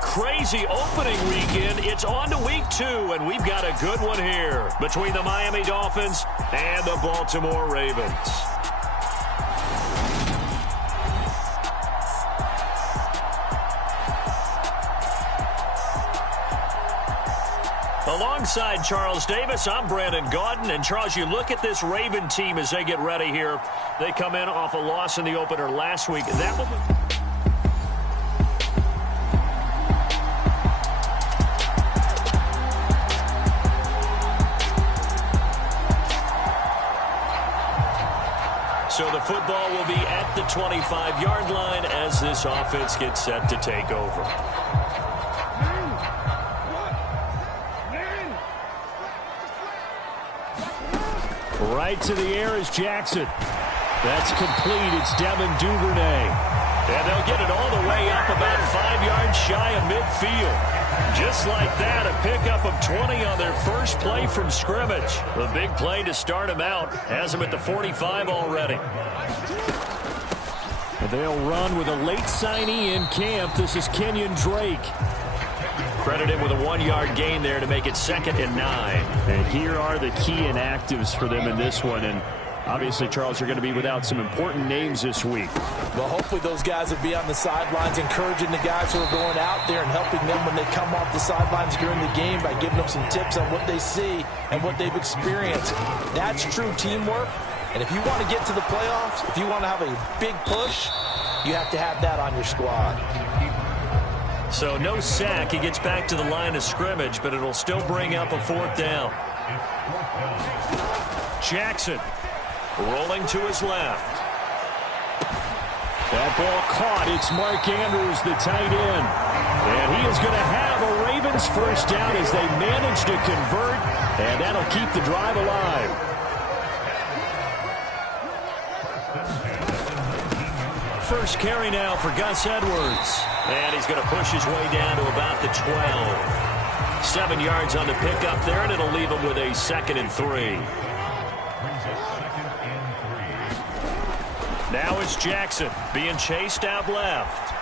crazy opening weekend. It's on to week 2, and we've got a good one here between the Miami Dolphins and the Baltimore Ravens. Alongside Charles Davis, I'm Brandon Gaudin. And, Charles, you look at this Raven team as they get ready here. They come in off a loss in the opener last week. That will be... So the football will be at the 25-yard line as this offense gets set to take over. Right to the air is Jackson. That's complete. It's Devin Duvernay. And they'll get it all the way up about 5 yards shy of midfield. Just like that, a pickup of 20 on their first play from scrimmage. A big play to start them out. Has them at the 45 already. They'll run with a late signee in camp. This is Kenyon Drake. Credit him with a 1-yard gain there to make it 2nd and 9. And here are the key inactives for them in this one. And obviously, Charles, you're going to be without some important names this week. Well, hopefully those guys will be on the sidelines, encouraging the guys who are going out there and helping them when they come off the sidelines during the game by giving them some tips on what they see and what they've experienced. That's true teamwork. And if you want to get to the playoffs, if you want to have a big push, you have to have that on your squad. So no sack. He gets back to the line of scrimmage, but it'll still bring up a 4th down. Jackson rolling to his left. That ball caught. It's Mark Andrews, the tight end. And he is going to have a Ravens first down as they manage to convert, and that'll keep the drive alive. First carry now for Gus Edwards. And he's going to push his way down to about the 12. 7 yards on the pickup there, and it'll leave him with a 2nd and 3. Now it's Jackson being chased out left.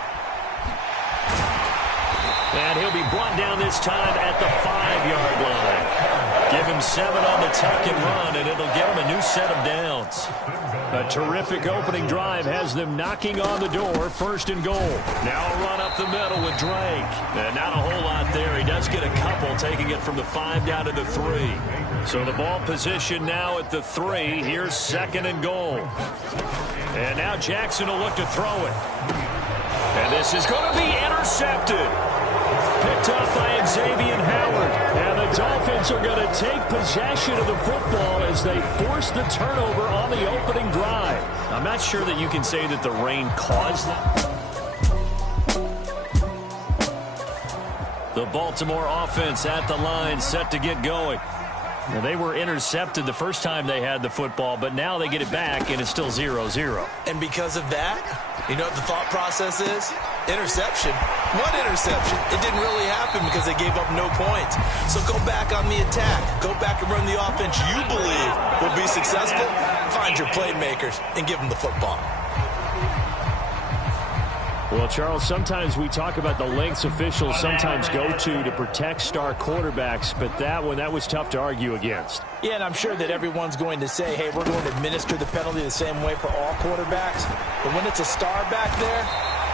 And he'll be brought down this time at the 5-yard line. Give him 7 on the tuck and run, and it'll give him a new set of downs. A terrific opening drive has them knocking on the door. 1st and goal. Now a run up the middle with Drake. And not a whole lot there. He does get a couple, taking it from the 5 down to the 3. So the ball position now at the 3. Here's 2nd and goal. And now Jackson will look to throw it. And this is going to be intercepted. Picked up by Xavier Howard. And the Dolphins are going to take possession of the football as they force the turnover on the opening drive. I'm not sure that you can say that the rain caused that. The Baltimore offense at the line, set to get going. Now, they were intercepted the first time they had the football, but now they get it back, and it's still 0-0. And because of that, you know what the thought process is? Interception. What interception? It didn't really happen because they gave up no points. So go back on the attack. Go back and run the offense you believe will be successful. Find your playmakers and give them the football. Well, Charles, sometimes we talk about the lengths officials sometimes go to protect star quarterbacks, but that one, that was tough to argue against. Yeah, and I'm sure that everyone's going to say, hey, we're going to administer the penalty the same way for all quarterbacks. But when it's a star back there,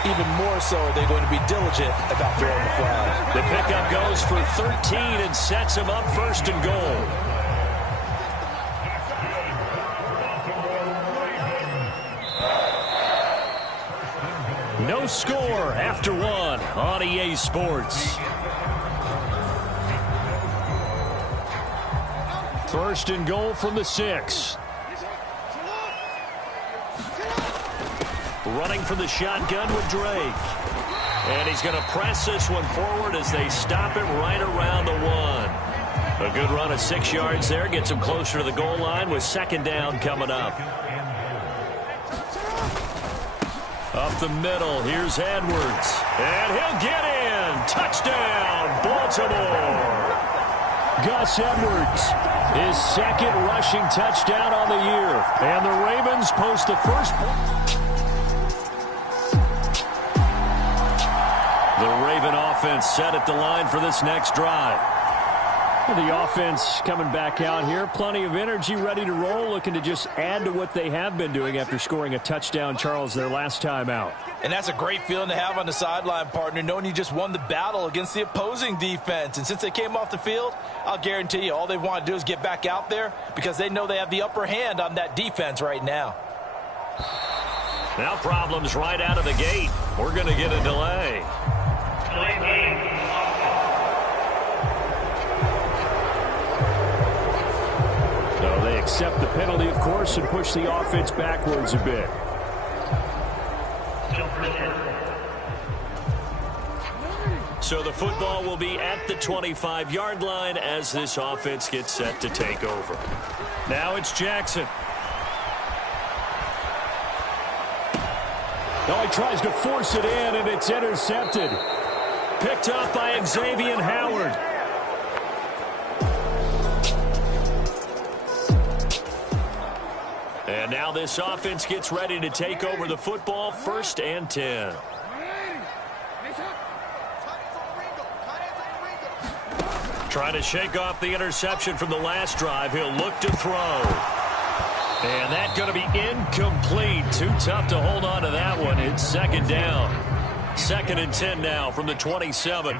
even more so are they going to be diligent about throwing the flag. The pickup goes for 13 and sets him up 1st and goal. No score after 1 on EA Sports. 1st and goal from the 6. Running from the shotgun with Drake. And he's going to press this one forward as they stop it right around the 1. A good run of 6 yards there. Gets him closer to the goal line with 2nd down coming up. Up the middle, here's Edwards. And he'll get in. Touchdown, Baltimore. Gus Edwards, his 2nd rushing touchdown on the year. And the Ravens post the first point. The Raven offense offense set at the line for this next drive. The offense coming back out here. Plenty of energy, ready to roll, looking to just add to what they have been doing after scoring a touchdown, Charles, their last time out. And that's a great feeling to have on the sideline, partner, knowing you just won the battle against the opposing defense. And since they came off the field, I'll guarantee you all they want to do is get back out there because they know they have the upper hand on that defense right now. Now problems right out of the gate. We're going to get a delay. So they accept the penalty, of course, and push the offense backwards a bit. So the football will be at the 25-yard line as this offense gets set to take over. Now it's Jackson. Now he tries to force it in, and it's intercepted. Picked up by Xavier Howard. And now this offense gets ready to take over the football, 1st and 10. Trying to shake off the interception from the last drive. He'll look to throw. And that's going to be incomplete. Too tough to hold on to that one. It's 2nd down. 2nd and 10 now from the 27.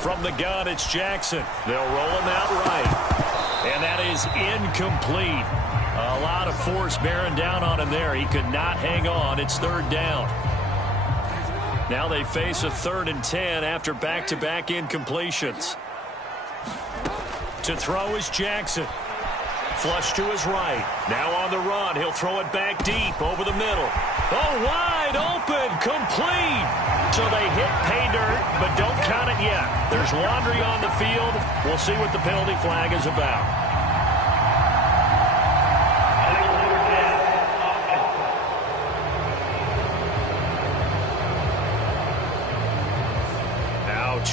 From the gun, it's Jackson. They'll roll him out right. And that is incomplete. A lot of force bearing down on him there. He could not hang on. It's 3rd down. Now they face a 3rd and 10 after back-to-back incompletions. To throw is Jackson. Flush to his right. Now on the run. He'll throw it back deep over the middle. Oh, wide open. Complete. So they hit pay dirt, but don't count it yet. There's laundry on the field. We'll see what the penalty flag is about.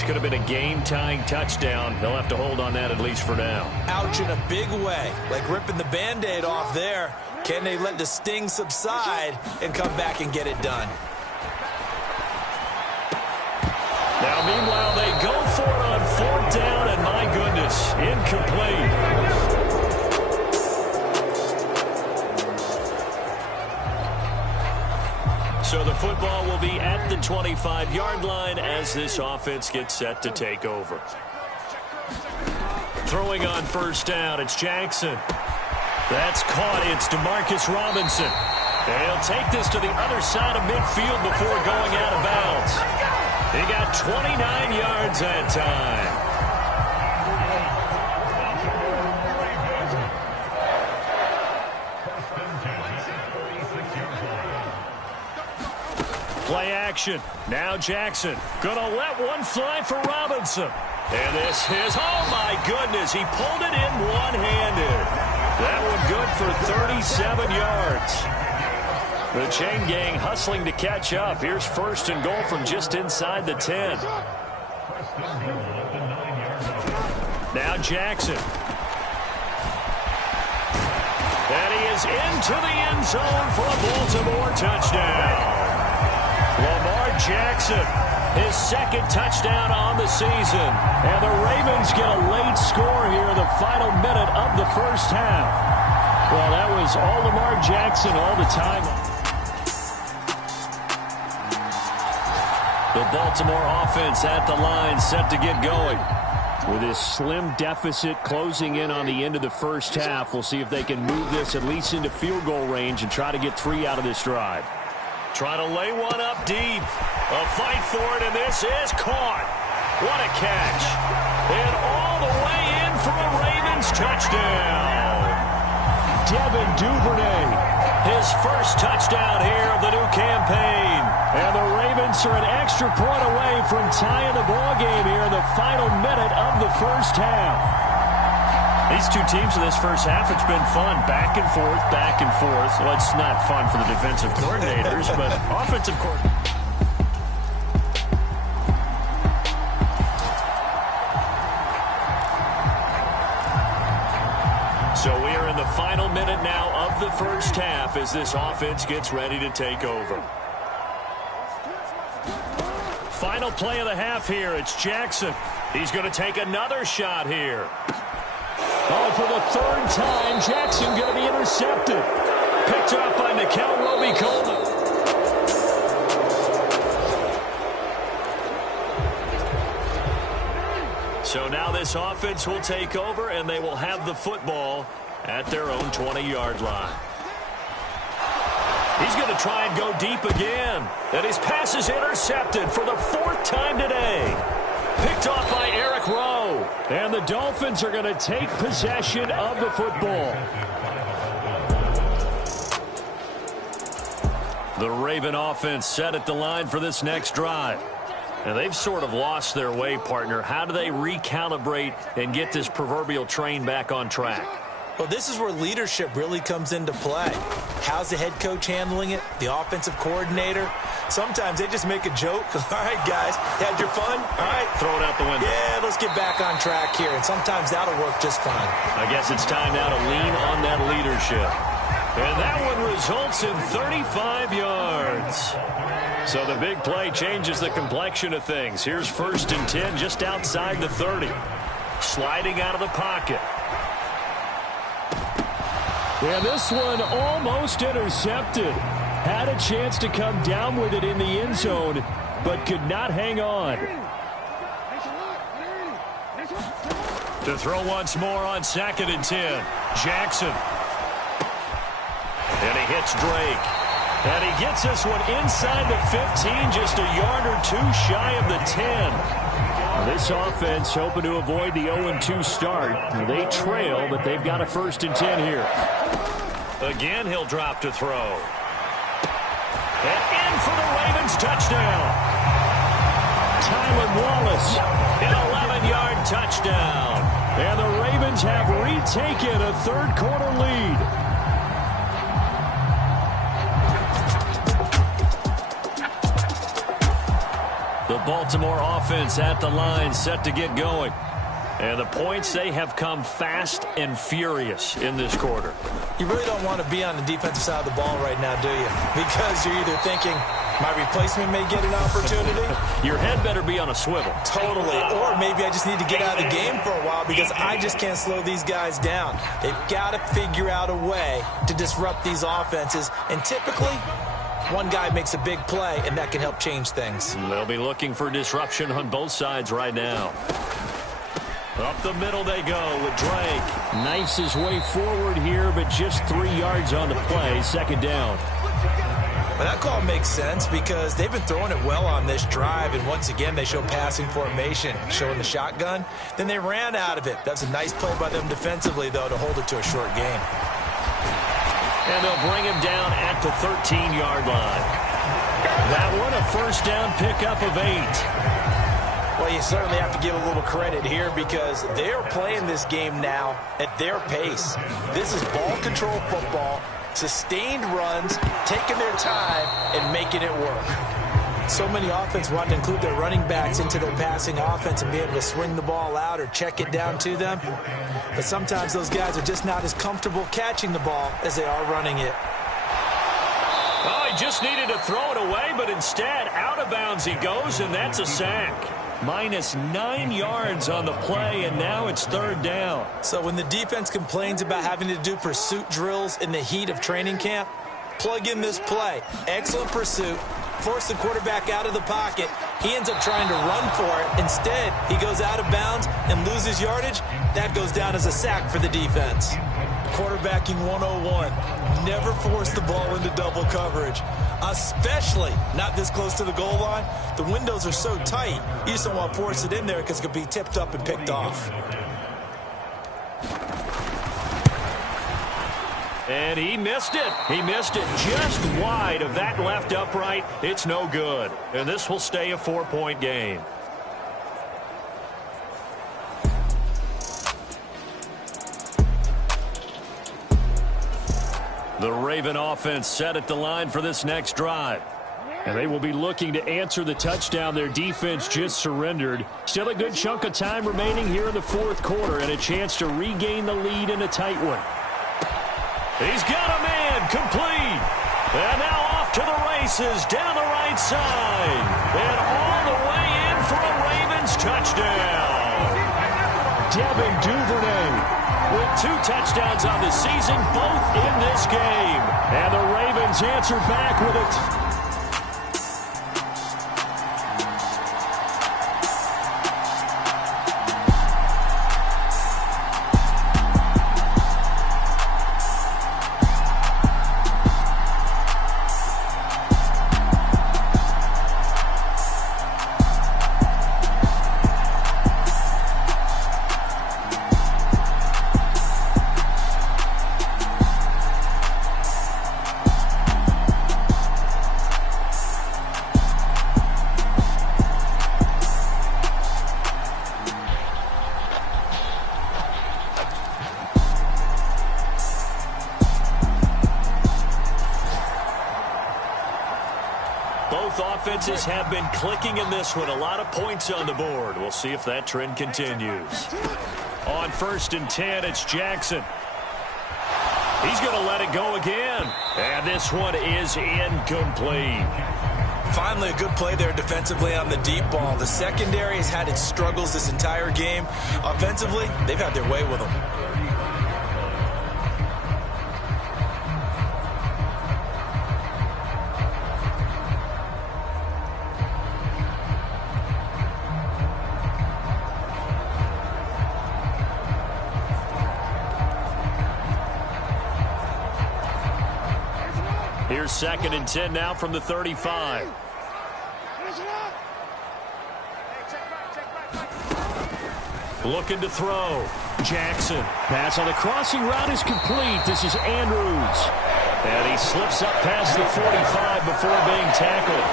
Could have been a game-tying touchdown. They'll have to hold on that at least for now. Ouch in a big way, like ripping the Band-Aid off there. Can they let the sting subside and come back and get it done? Now, meanwhile, they go for it on 4th down, and my goodness, incomplete. So the football will be at the 25-yard line as this offense gets set to take over. Throwing on 1st down, it's Jackson. That's caught. It's Demarcus Robinson. They'll take this to the other side of midfield before going out of bounds. He got 29 yards that time. Play action. Now Jackson. Gonna let one fly for Robinson. And this is, oh my goodness, he pulled it in one-handed. That one good for 37 yards. The chain gang hustling to catch up. Here's 1st and goal from just inside the 10. Now Jackson. And he is into the end zone for a Baltimore touchdown. Lamar Jackson, his 2nd touchdown on the season. And the Ravens get a late score here in the final minute of the 1st half. Well, that was all Lamar Jackson all the time. The Baltimore offense at the line, set to get going. With this slim deficit closing in on the end of the 1st half, we'll see if they can move this at least into field goal range and try to get 3 out of this drive. Trying to lay one up deep. A fight for it, and this is caught. What a catch. And all the way in for a Ravens touchdown. Devin Duvernay. His 1st touchdown here of the new campaign. And the Ravens are an extra point away from tying the ball game here in the final minute of the 1st half. These two teams in this 1st half, it's been fun. Back and forth, back and forth. Well, it's not fun for the defensive coordinators, but offensive coordinators. So we are in the final minute now of the 1st half as this offense gets ready to take over. final play of the half here. It's Jackson. He's going to take another shot here. Oh, for the third time, Jackson going to be intercepted. Picked up by Nikel Roby-Coleman. So now this offense will take over, and they will have the football at their own 20-yard line. He's going to try and go deep again. And his pass is intercepted for the fourth time today. Picked off by Eric Rowe. And the Dolphins are going to take possession of the football. The Raven offense set at the line for this next drive. And they've sort of lost their way, partner. How do they recalibrate and get this proverbial train back on track? Well, this is where leadership really comes into play. How's the head coach handling it? The offensive coordinator? Sometimes they just make a joke. All right, guys, had your fun? All right. Throw it out the window. Yeah, let's get back on track here. And sometimes that'll work just fine. I guess it's time now to lean on that leadership. And that one results in 35 yards. So the big play changes the complexion of things. Here's 1st and 10 just outside the 30. Sliding out of the pocket. And this one almost intercepted. Had a chance to come down with it in the end zone, but could not hang on. To throw once more on 2nd and 10. Jackson. And he hits Drake. And he gets this one inside the 15, just a yard or two shy of the 10. This offense hoping to avoid the 0-2 start. They trail, but they've got a 1st and 10 here. Again, he'll drop to throw. And in for the Ravens touchdown. Tylan Wallace. An 11-yard touchdown. And the Ravens have retaken a third-quarter lead. The Baltimore offense at the line, set to get going. And the points, they have come fast and furious in this quarter. You really don't want to be on the defensive side of the ball right now, do you? Because you're either thinking, my replacement may get an opportunity. Your head better be on a swivel. Totally. Or maybe I just need to get out of the game for a while because I just can't slow these guys down. They've got to figure out a way to disrupt these offenses. And typically, one guy makes a big play, and that can help change things. They'll be looking for disruption on both sides right now. Up the middle they go with Drake. Knifes his way forward here, but just 3 yards on the play. 2nd down. Well, that call makes sense because they've been throwing it well on this drive, and once again they show passing formation, showing the shotgun. Then they ran out of it. That's a nice play by them defensively, though, to hold it to a short game. And they'll bring him down at the 13-yard line. That one, a 1st down pickup of 8. Well, you certainly have to give a little credit here because they're playing this game now at their pace. This is ball control football, sustained runs, taking their time, and making it work. So many offenses want to include their running backs into their passing offense and be able to swing the ball out or check it down to them. But sometimes those guys are just not as comfortable catching the ball as they are running it. Oh, he just needed to throw it away, but instead, out of bounds he goes, and that's a sack. Minus 9 yards on the play, and now it's 3rd down. So when the defense complains about having to do pursuit drills in the heat of training camp, plug in this play. Excellent pursuit. Force the quarterback out of the pocket. He ends up trying to run for it. Instead, he goes out of bounds and loses yardage. That goes down as a sack for the defense. Quarterbacking 101. Never force the ball into double coverage, especially not this close to the goal line. The windows are so tight, you just don't want to force it in there because it could be tipped up and picked off. And he missed it. He missed it just wide of that left upright. It's no good. And this will stay a 4-point game. The Raven offense set at the line for this next drive. And they will be looking to answer the touchdown their defense just surrendered. Still a good chunk of time remaining here in the 4th quarter and a chance to regain the lead in a tight one. He's got a man complete. And now off to the races down the right side. And all the way Devin Duvernay with 2 touchdowns on the season, both in this game. And the Ravens answer back with it. Both offenses have been clicking in this one. A lot of points on the board. We'll see if that trend continues. On 1st and 10, it's Jackson. He's going to let it go again. And this one is incomplete. Finally, a good play there defensively on the deep ball. The secondary has had its struggles this entire game. Offensively, they've had their way with them. Here's 2nd and 10 now from the 35. Looking to throw. Jackson. Pass on the crossing route is complete. This is Andrews. And he slips up past the 45 before being tackled.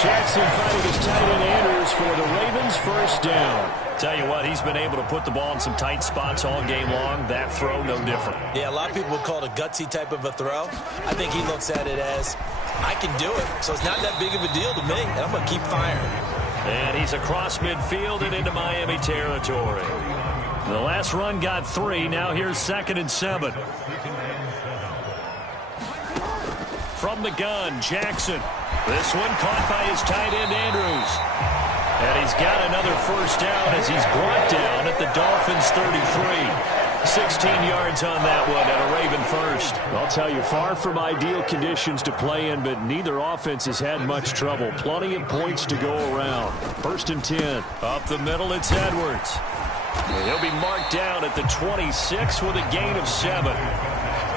Jackson finding his tight end Andrews for the Ravens' first down. Tell you what, he's been able to put the ball in some tight spots all game long. That throw, no different. Yeah, a lot of people would call it a gutsy type of a throw. I think he looks at it as, I can do it. So it's not that big of a deal to me, and I'm going to keep firing. And he's across midfield and into Miami territory. The last run got 3. Now here's 2nd and 7. From the gun, Jackson. This one caught by his tight end, Andrews. And he's got another first down as he's brought down at the Dolphins' 33. 16 yards on that one and a Raven first. I'll tell you, far from ideal conditions to play in, but neither offense has had much trouble. Plenty of points to go around. 1st and 10. Up the middle, it's Edwards. He'll be marked down at the 26 with a gain of 7.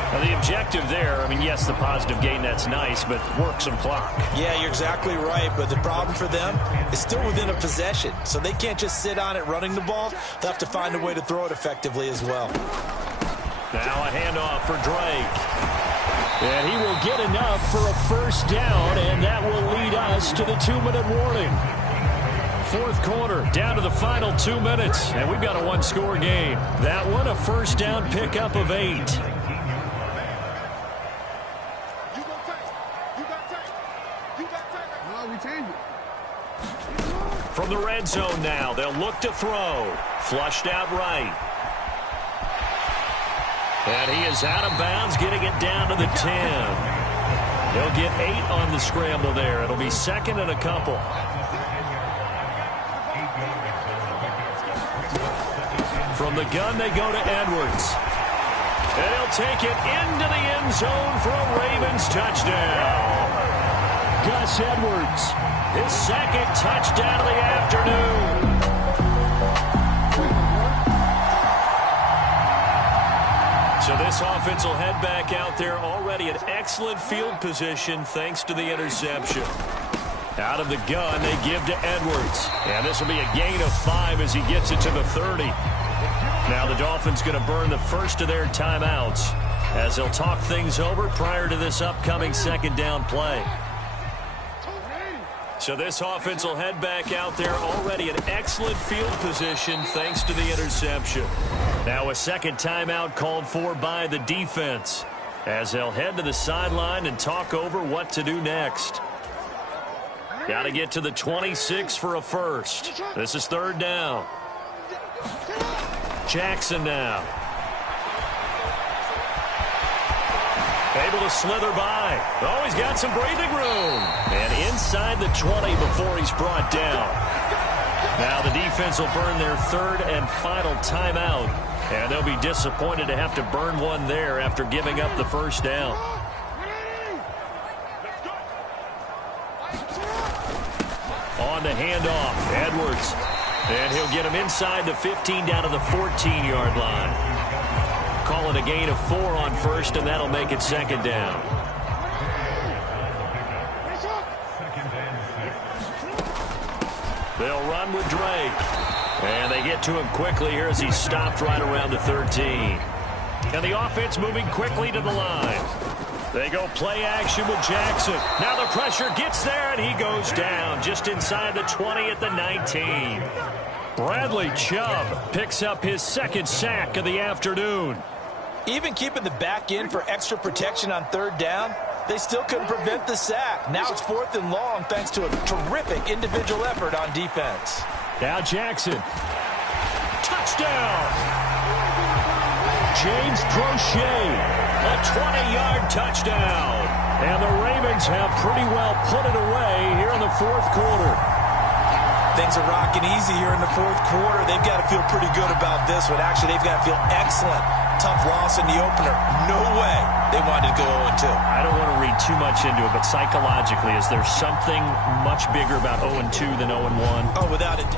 Now, the objective there, I mean, yes, the positive gain, that's nice, but work some clock. Yeah, you're exactly right, but the problem for them is still within a possession, so they can't just sit on it running the ball. They'll have to find a way to throw it effectively as well. Now a handoff for Drake. And he will get enough for a first down, and that will lead us to the 2-minute warning. 4th quarter, down to the final 2 minutes, and we've got a 1-score game. That one, a first down pickup of 8. From the red zone now, they'll look to throw. Flushed out right. And he is out of bounds, getting it down to the 10. He'll get 8 on the scramble there. It'll be 2nd and a couple. From the gun, they go to Edwards. And he'll take it into the end zone for a Ravens touchdown. Gus Edwards. His 2nd touchdown of the afternoon. So this offense will head back out there already in excellent field position thanks to the interception. Out of the gun, they give to Edwards. And this will be a gain of 5 as he gets it to the 30. Now the Dolphins going to burn the first of their timeouts as they'll talk things over prior to this upcoming 2nd down play. So this offense will head back out there already in excellent field position thanks to the interception. Now a 2nd timeout called for by the defense as they'll head to the sideline and talk over what to do next. Got to get to the 26 for a first. This is 3rd down. Jackson now. Able to slither by. Oh, he's got some breathing room. And inside the 20 before he's brought down. Now the defense will burn their third and final timeout, and they'll be disappointed to have to burn one there after giving up the first down. On the handoff, Edwards. And he'll get him inside the 15 down to the 14-yard line. Call it a gain of 4 on first, and that'll make it second down. They'll run with Drake. And they get to him quickly here as he's stopped right around the 13. And the offense moving quickly to the line. They go play action with Jackson. Now the pressure gets there, and he goes down just inside the 20 at the 19. Bradley Chubb picks up his second sack of the afternoon. Even keeping the back end for extra protection on third down, they still couldn't prevent the sack. Now it's 4th and long thanks to a terrific individual effort on defense. Now Jackson. Touchdown! James Prochet. A 20-yard touchdown. And the Ravens have pretty well put it away here in the fourth quarter. Things are rocking easy here in the fourth quarter. They've got to feel pretty good about this one. Actually, they've got to feel excellent. Tough loss in the opener. No way they wanted to go 0-2. I don't want to read too much into it, but psychologically, is there something much bigger about 0-2 than 0-1? Oh, without it.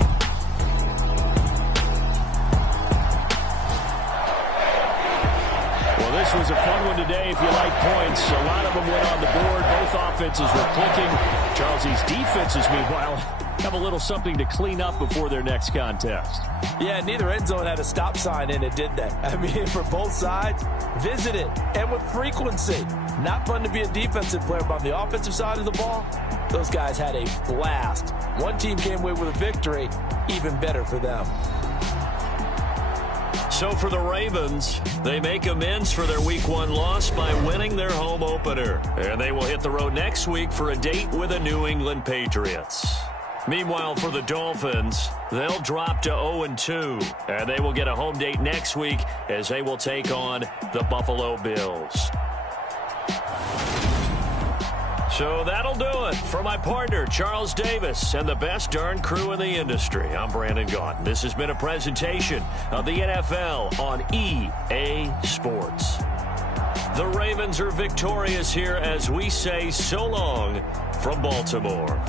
Well, this was a fun one today if you like points. A lot of them went on the board. Both offenses were clicking. Charles, these defenses, meanwhile, have a little something to clean up before their next contest. Yeah, neither end zone had a stop sign in it, did they? I mean, for both sides, visit it, and with frequency. Not fun to be a defensive player, but on the offensive side of the ball, those guys had a blast. One team came away with a victory, even better for them. So for the Ravens, they make amends for their Week 1 loss by winning their home opener. And they will hit the road next week for a date with the New England Patriots. Meanwhile, for the Dolphins, they'll drop to 0-2, and they will get a home date next week as they will take on the Buffalo Bills. So that'll do it for my partner, Charles Davis, and the best darn crew in the industry. I'm Brandon Gaudin. This has been a presentation of the NFL on EA Sports. The Ravens are victorious here as we say so long from Baltimore.